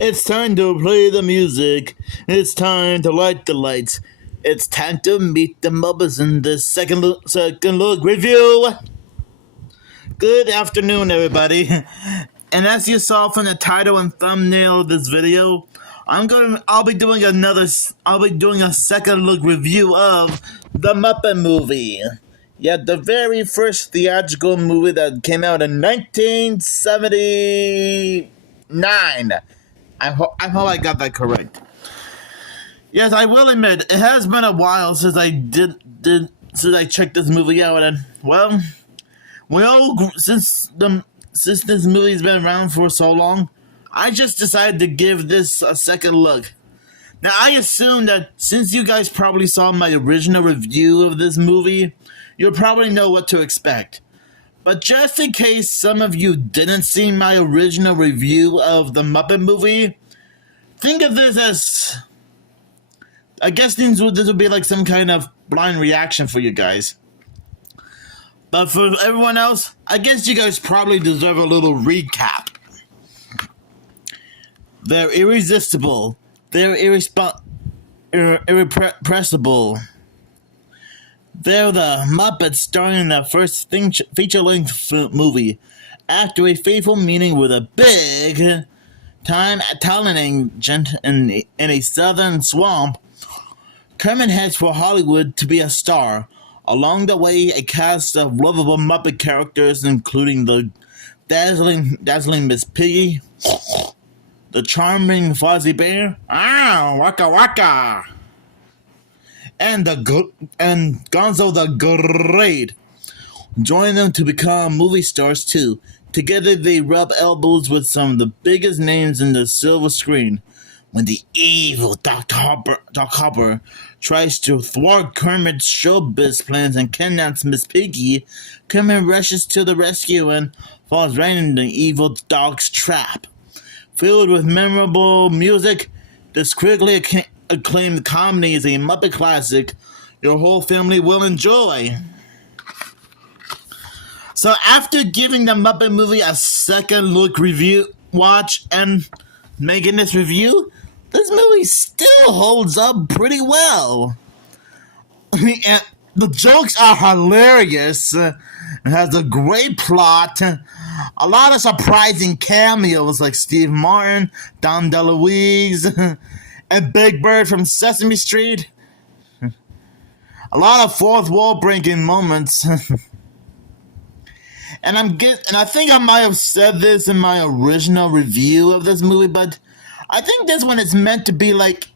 It's time to play the music. It's time to light the lights. It's time to meet the Muppets in this second look review. Good afternoon, everybody. And as you saw from the title and thumbnail of this video, I'll be doing a second look review of the Muppet movie. Yeah, the very first theatrical movie that came out in 1979. I hope I got that correct. Yes, I will admit it has been a while since I checked this movie out, and well, since this movie's been around for so long, I just decided to give this a second look. Now, I assume that since you guys probably saw my original review of this movie, you'll probably know what to expect. But just in case some of you didn't see my original review of the Muppet movie, think of this as... I guess this would be like some kind of blind reaction for you guys. But for everyone else, I guess you guys probably deserve a little recap. They're irresistible. They're irrepressible. They're the Muppets starring in their first feature-length movie after a fateful meeting with a big-time talent agent in a southern swamp. Kermit heads for Hollywood to be a star. Along the way, a cast of lovable Muppet characters, including the dazzling Miss Piggy, the charming Fozzie Bear, Waka Waka, and Gonzo the Great, join them to become movie stars too. Together, they rub elbows with some of the biggest names in the silver screen. When the evil Dr. Hopper tries to thwart Kermit's showbiz plans and kidnaps Miss Piggy, Kermit rushes to the rescue and falls right into the evil dog's trap. Filled with memorable music, this critically acclaimed comedy is a Muppet classic your whole family will enjoy. So after giving the Muppet movie a second look watch and making this review, this movie still holds up pretty well. The jokes are hilarious. It has a great plot. A lot of surprising cameos like Steve Martin, Dom DeLuise, and Big Bird from Sesame Street. A lot of fourth wall breaking moments. And I think I might have said this in my original review of this movie, but I think this one is meant to be like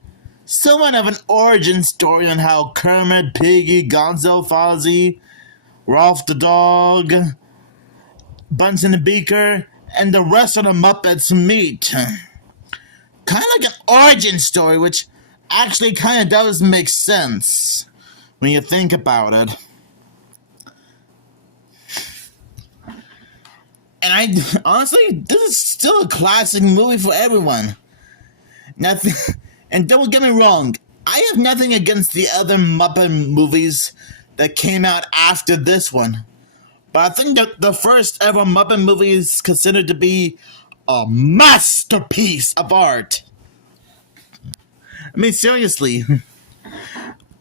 somewhat of an origin story on how Kermit, Piggy, Gonzo, Fozzie, Rolf the dog, Bunsen the Beaker, and the rest of the Muppets meet. Kind of like an origin story, which actually kind of does make sense when you think about it. And honestly, this is still a classic movie for everyone. And don't get me wrong, I have nothing against the other Muppet movies that came out after this one. But I think that the first ever Muppet movie is considered to be a masterpiece of art. I mean, seriously,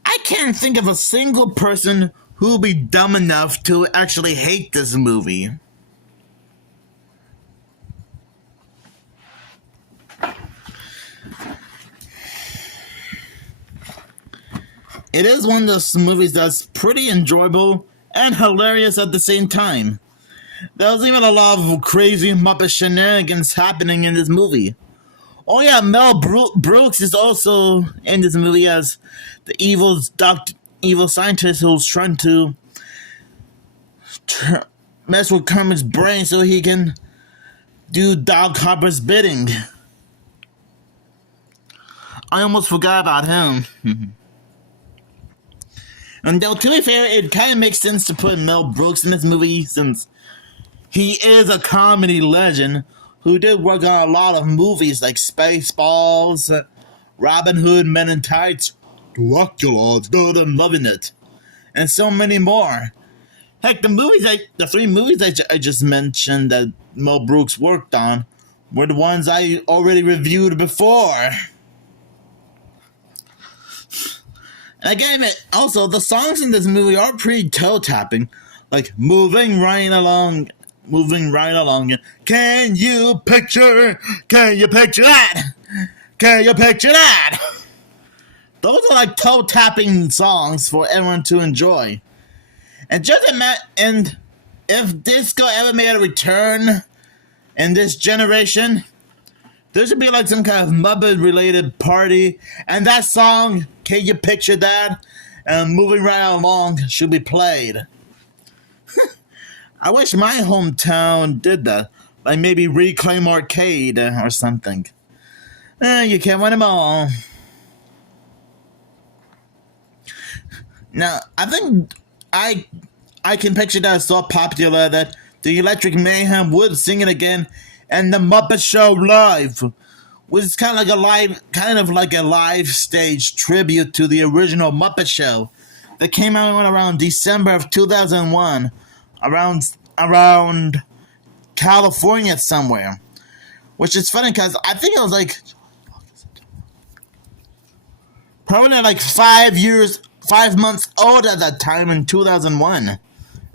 I can't think of a single person who would be dumb enough to actually hate this movie. It is one of those movies that's pretty enjoyable and hilarious at the same time. There's even a lot of crazy Muppet shenanigans happening in this movie. Oh yeah, Mel Brooks is also in this movie as the evil scientist who's trying to mess with Kermit's brain so he can do Doc Hopper's bidding. I almost forgot about him. And though, to be fair, it kind of makes sense to put Mel Brooks in this movie since he is a comedy legend who did work on a lot of movies like Spaceballs, Robin Hood, Men in Tights, Dracula's Good and Loving It, and so many more. Heck, the three movies I just mentioned that Mel Brooks worked on were the ones I already reviewed before. And again, also, the songs in this movie are pretty toe-tapping. Like, moving right along. Can you picture that? Can you picture that? Those are like toe-tapping songs for everyone to enjoy. And and if disco ever made a return in this generation, there should be like some kind of Muppet-related party, and that song, Can You Picture That? And Moving Right Along should be played. I wish my hometown did that. Like maybe Reclaim Arcade or something. You can't win them all. Now, I think I can picture that so popular that the Electric Mayhem would sing it again, and the Muppet Show Live, which is kind of like a live stage tribute to the original Muppet Show that came out around December of 2001, around California somewhere. Which is funny because I think it was like probably like 5 months old at that time in 2001.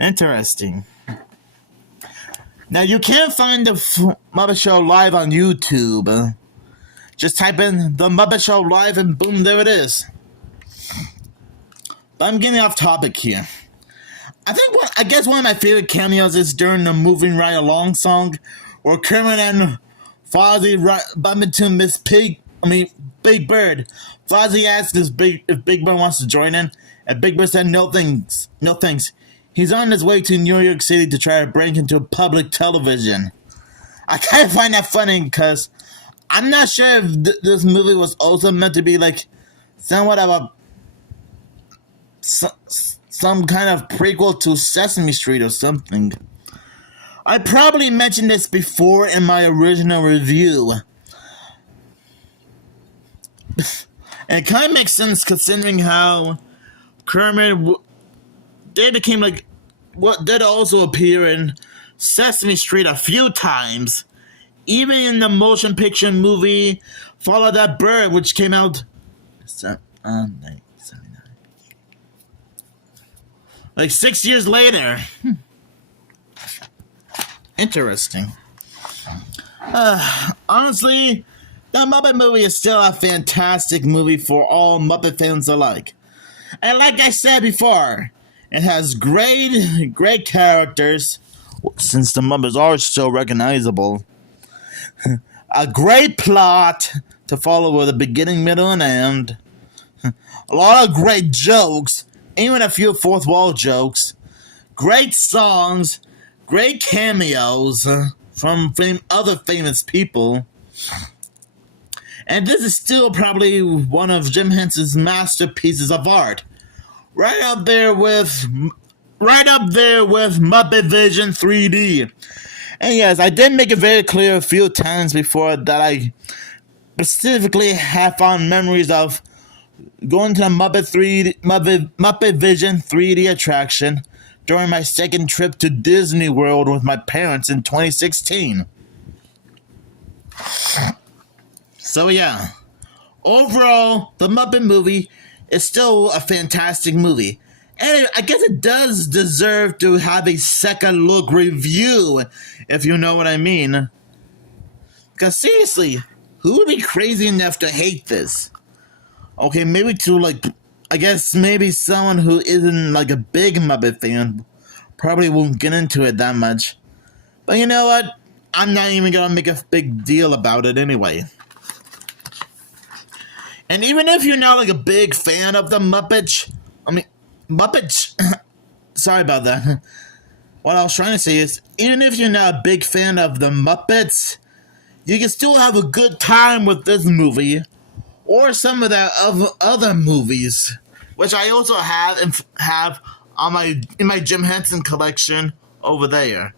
Interesting. Now you can't find the Muppet Show Live on YouTube. Just type in the Muppet Show Live and boom, there it is. But I'm getting off topic here. I guess one of my favorite cameos is during the Moving Right Along song, where Kermit and Fozzie bump into Big Bird. Fozzie asks if Big Bird wants to join in, and Big Bird said no thanks. He's on his way to New York City to try to break into public television. I kind of find that funny because I'm not sure if this movie was also meant to be like somewhat of a some kind of prequel to Sesame Street or something. I probably mentioned this before in my original review. And it kind of makes sense considering how Kermit did also appear in Sesame Street a few times. Even in the motion picture movie Follow That Bird, which came out 1979. Like 6 years later. Interesting. Honestly, the Muppet movie is still a fantastic movie for all Muppet fans alike. And like I said before, it has great characters, since the Muppets are still recognizable. A great plot to follow with a beginning, middle, and end. A lot of great jokes, even a few fourth wall jokes. Great songs, great cameos from other famous people. And this is still probably one of Jim Henson's masterpieces of art. Right up there with Muppet Vision 3D. And yes, I did make it very clear a few times before that I specifically have fond memories of going to the Muppet Vision 3D attraction during my second trip to Disney World with my parents in 2016. So yeah, overall, the Muppet movie is still a fantastic movie. And I guess it does deserve to have a second look review, if you know what I mean. Because seriously, who would be crazy enough to hate this? Okay, maybe maybe someone who isn't like a big Muppet fan probably won't get into it that much. But you know what? I'm not even gonna make a big deal about it anyway. And even if you're not like a big fan of the Muppets, sorry about that. What I was trying to say is, even if you're not a big fan of the Muppets, you can still have a good time with this movie, or some of the other movies, which I also have in my Jim Henson collection over there.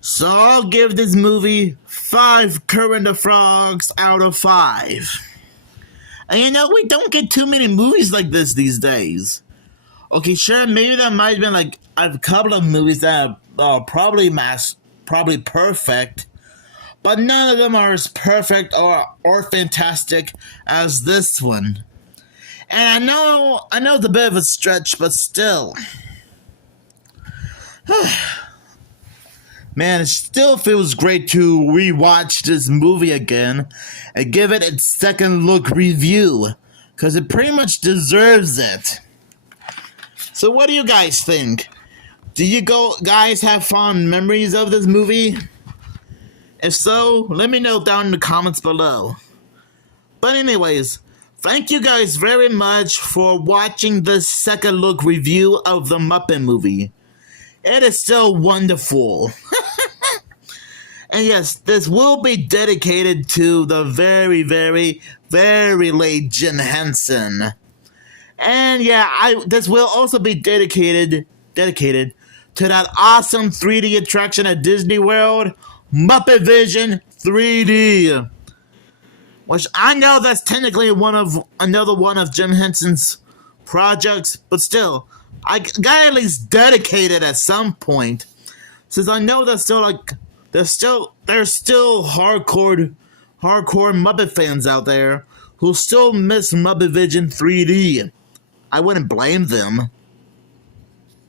So I'll give this movie 5 Kermit the Frogs out of 5. And you know, we don't get too many movies like this these days. Okay, sure, maybe there might have been like a couple of movies that are probably perfect, but none of them are as perfect or fantastic as this one. And I know it's a bit of a stretch, but still, man, it still feels great to rewatch this movie again and give it its second look review, because it pretty much deserves it. So, what do you guys think? Do you guys have fond memories of this movie? If so, let me know down in the comments below. But anyways, thank you guys very much for watching this second look review of the Muppet movie. It is still wonderful. And yes, this will be dedicated to the very, very, very late Jim Henson. And yeah, this will also be dedicated to that awesome 3D attraction at Disney World, Muppet Vision 3D. Which I know that's technically another one of Jim Henson's projects, but still, I gotta at least dedicate it at some point, since I know there's still hardcore Muppet fans out there who still miss Muppet Vision 3D. I wouldn't blame them.